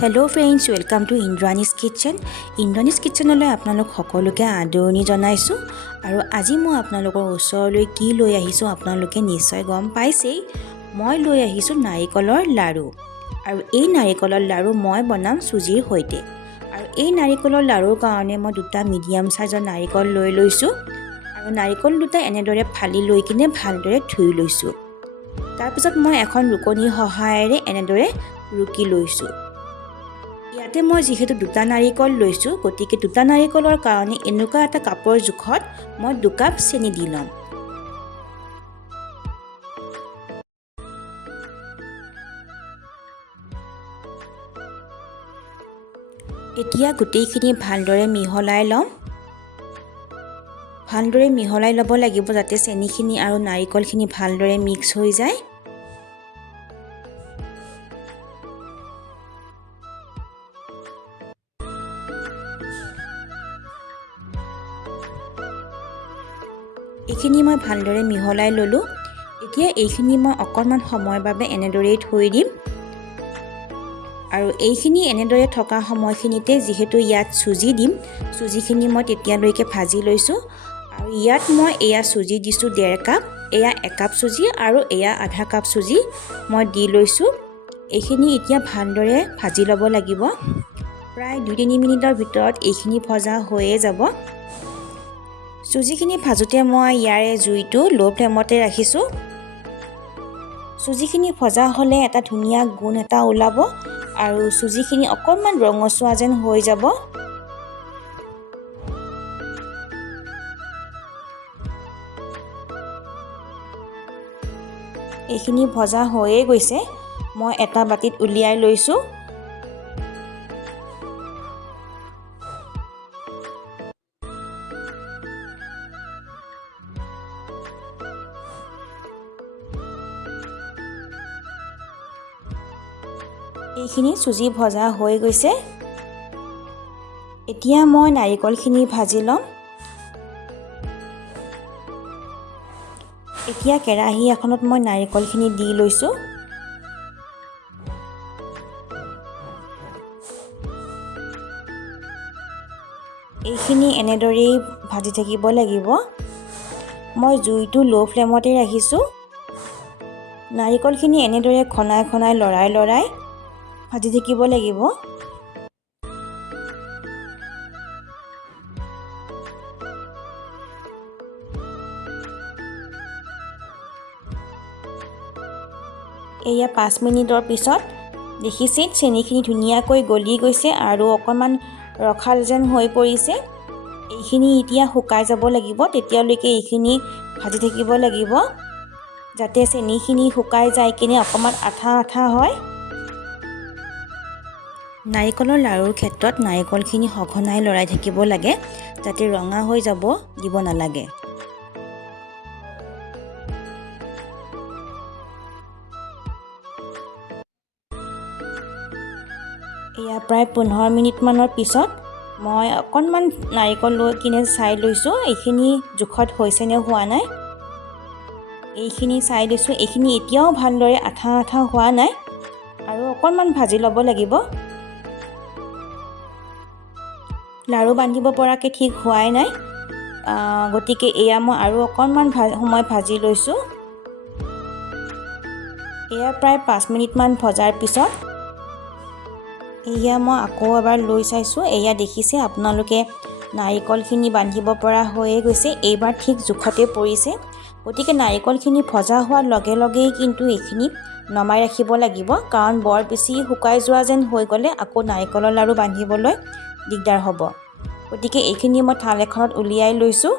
Hello' friends, welcome to Indrani's kitchen. Indrani's কিটচেনলৈ আপোনালোক সকলোকে আদৰণি জনাইছোঁ। আৰু আজি মই আপোনালোকৰ ওচৰলৈ কি লৈ আহিছোঁ আপোনালোকে নিশ্চয় গম পাইছেই। মই লৈ আহিছোঁ নাৰিকলৰ লাড়ু। আৰু এই নাৰিকলৰ লাড়ু মই বনাম চুজিৰ সৈতে। আৰু এই নাৰিকলৰ লাড়ুৰ কাৰণে মই দুটা মিডিয়াম চাইজৰ নাৰিকল লৈ লৈছোঁ। আৰু নাৰিকল দুটা এনেদৰে ফালি লৈ কিনে ভালদৰে ধুই লৈছোঁ। তাৰপিছত মই এখন ৰুকনিৰ সহায়েৰে এনেদৰে ৰুকি লৈছোঁ। ইয়াতে মই যিহেতু দুটা নাৰিকল লৈছোঁ, গতিকে দুটা নাৰিকলৰ কাৰণে এনেকুৱা এটা কাপৰ জোখত মই 2 কাপ চেনি দি ল'ম। এতিয়া গোটেইখিনি ভালদৰে মিহলাই ল'ম। ভালদৰে মিহলাই ল'ব লাগিব যাতে চেনিখিনি আৰু নাৰিকলখিনি ভালদৰে মিক্স হৈ যায়। এইখিনি মই ভালদৰে মিহলাই ল'লোঁ। এতিয়া এইখিনি মই অকণমান সময়ৰ বাবে এনেদৰেই থৈ দিম। আৰু এইখিনি এনেদৰে থকা সময়খিনিতে যিহেতু ইয়াত চুজি দিম, চুজিখিনি মই তেতিয়ালৈকে ভাজি লৈছোঁ। আৰু ইয়াত মই এয়া চুজি দিছোঁ 1.5 কাপ, এয়া 1 কাপ চুজি আৰু এয়া আধা কাপ চুজি মই দি লৈছোঁ। এইখিনি এতিয়া ভালদৰে ভাজি ল'ব লাগিব। প্ৰায় 2-3 মিনিটৰ ভিতৰত এইখিনি ভজা হৈয়ে যাব। চুজিখিনি ভাজোঁতে মই ইয়াৰে জুইটো ল' ফ্লেমতে ৰাখিছোঁ। চুজিখিনি ভজা হ'লে এটা ধুনীয়া গোন্ধ এটা ওলাব আৰু চুজিখিনি অকণমান ৰঙচুৱা যেন হৈ যাব। এইখিনি ভজা হৈয়ে গৈছে। মই এটা বাটিত উলিয়াই লৈছোঁ। এইখিনি চুজি ভজা হৈ গৈছে। এতিয়া মই নাৰিকলখিনি ভাজি ল'ম। এতিয়া কেৰাহী এখনত মই নাৰিকলখিনি দি লৈছোঁ। এইখিনি এনেদৰেই ভাজি থাকিব লাগিব। মই জুইটো ল' ফ্লেমতে ৰাখিছোঁ। নাৰিকলখিনি এনেদৰে ঘনাই ঘনাই লৰাই ভাজি থাকিব লাগিব। এয়া 5 মিনিটৰ পিছত দেখিছে চেনিখিনি ধুনীয়াকৈ গলি গৈছে আৰু অকণমান ৰখাল যেন হৈ পৰিছে। এইখিনি এতিয়া শুকাই যাব লাগিব। তেতিয়ালৈকে এইখিনি ভাজি থাকিব লাগিব যাতে চেনিখিনি শুকাই যায় কিনে অকণমান আঠা আঠা হয়। নাৰিকলৰ লাড়ুৰ ক্ষেত্ৰত নাৰিকলখিনি সঘনাই লৰাই থাকিব লাগে যাতে ৰঙা হৈ যাব দিব নালাগে। এয়া প্ৰায় 15 মিনিটমানৰ পিছত মই অকণমান নাৰিকল লৈ কিনে চাই লৈছোঁ এইখিনি জোখত হৈছে নে হোৱা নাই। এইখিনি চাই লৈছোঁ। এইখিনি এতিয়াও ভালদৰে আঠা আঠা হোৱা নাই আৰু অকণমান ভাজি ল'ব লাগিব। লাড়ু বান্ধিব পৰাকৈ ঠিক হোৱাই নাই, গতিকে এয়া মই আৰু অকণমান সময় ভাজি লৈছোঁ। এয়া প্ৰায় 5 মিনিটমান ভজাৰ পিছত এয়া মই আকৌ এবাৰ লৈ চাইছোঁ। এয়া দেখিছে আপোনালোকে নাৰিকলখিনি বান্ধিব পৰা হৈয়ে গৈছে। এইবাৰ ঠিক জোখতে পৰিছে। গতিকে নাৰিকলখিনি ভজা হোৱাৰ লগে লগেই কিন্তু এইখিনি নমাই ৰাখিব লাগিব, কাৰণ বৰ বেছি শুকাই যোৱা যেন হৈ গ'লে আকৌ নাৰিকলৰ লাড়ু বান্ধিবলৈ দিগদাৰ হ'ব। গতিকে এইখিনি মই থাল এখনত উলিয়াই লৈছোঁ।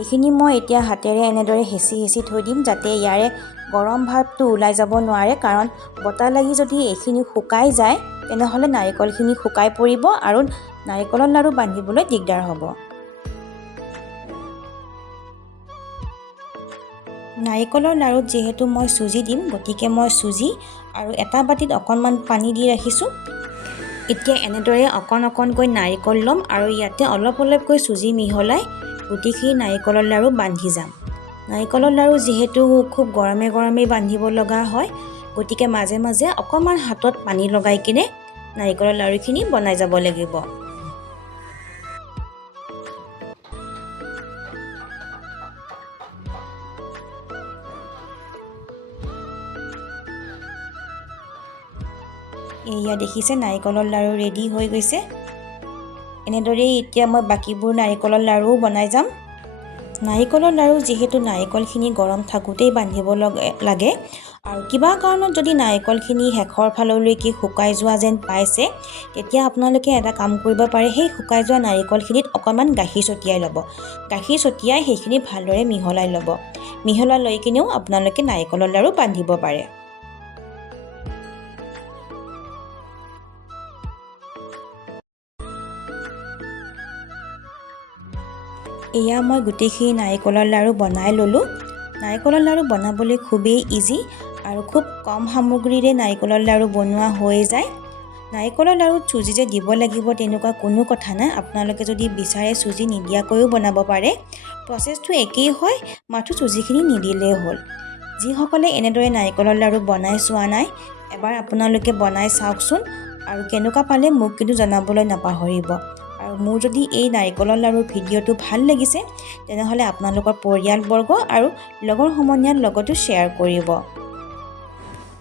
এইখিনি মই এতিয়া হাতেৰে এনেদৰে হেঁচি থৈ দিম যাতে ইয়াৰে গৰম ভাৱটো ওলাই যাব নোৱাৰে, কাৰণ বতাহ লাগি যদি এইখিনি শুকাই যায় তেনেহ'লে নাৰিকলখিনি শুকাই পৰিব আৰু নাৰিকলৰ লাড়ু বান্ধিবলৈ দিগদাৰ হ'ব। নাৰিকলৰ লাড়ুত যিহেতু মই চুজি দিম, গতিকে মই চুজি আৰু এটা বাটিত অকণমান পানী দি ৰাখিছোঁ। এতিয়া এনেদৰে অকণকৈ নাৰিকল ল'ম আৰু ইয়াতে অলপকৈ চুজি মিহলাই গোটেইখিনি নাৰিকলৰ লাড়ু বান্ধি যাম। নাৰিকলৰ লাড়ু যিহেতু খুব গৰমে গৰমে বান্ধিব লগা হয়, গতিকে মাজে মাজে অকণমান হাতত পানী লগাই কিনে নাৰিকলৰ লাড়ুখিনি বনাই যাব লাগিব। এয়া দেখিছে নাৰিকলৰ লাড়ু ৰেডি হৈ গৈছে। এনেদৰেই এতিয়া মই বাকীবোৰ নাৰিকলৰ লাড়ুও বনাই যাম। নাৰিকলৰ লাড়ু যিহেতু নাৰিকলখিনি গৰম থাকোঁতেই বান্ধিব লাগে আৰু কিবা কাৰণত যদি নাৰিকলখিনি শেষৰ ফাললৈকে শুকাই যোৱা যেন পাইছে, তেতিয়া আপোনালোকে এটা কাম কৰিব পাৰে, সেই শুকাই যোৱা নাৰিকলখিনিত অকণমান গাখীৰ ছটিয়াই ল'ব। গাখীৰ ছটিয়াই সেইখিনি ভালদৰে মিহলাই ল'ব। মিহলাই লৈ কিনেও আপোনালোকে নাৰিকলৰ লাড়ু বান্ধিব পাৰে। এয়া মই গোটেইখিনি নাৰিকলৰ লাড়ু বনাই ল'লোঁ। নাৰিকলৰ লাড়ু বনাবলৈ খুবেই ইজি আৰু খুব কম সামগ্ৰীৰে নাৰিকলৰ লাড়ু বনোৱা হৈ যায়। নাৰিকলৰ লাড়ুত চুজি যে দিব লাগিব তেনেকুৱা কোনো কথা নাই। আপোনালোকে যদি বিচাৰে চুজি নিদিয়াকৈও বনাব পাৰে। প্ৰচেছটো একেই হয়, মাথো চুজিখিনি নিদিলেই হ'ল। যিসকলে এনেদৰে নাৰিকলৰ লাড়ু বনাই চোৱা নাই, এবাৰ আপোনালোকে বনাই চাওকচোন আৰু কেনেকুৱা পালে মোক কিন্তু জনাবলৈ নাপাহৰিব। আৰু মোৰ যদি এই নাৰিকলৰ লাড়ুৰ ভিডিঅ'টো ভাল লাগিছে, তেনেহ'লে আপোনালোকৰ পৰিয়ালবৰ্গ আৰু লগৰ সমনীয়াৰ লগতো শ্বেয়াৰ কৰিব।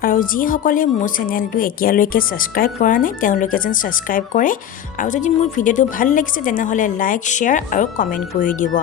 আৰু যিসকলে মোৰ চেনেলটো এতিয়ালৈকে ছাবস্ক্ৰাইব কৰা নাই, তেওঁলোকে যেন ছাবস্ক্ৰাইব কৰে। আৰু যদি মোৰ ভিডিঅ'টো ভাল লাগিছে, তেনেহ'লে লাইক, শ্বেয়াৰ আৰু কমেণ্ট কৰি দিব।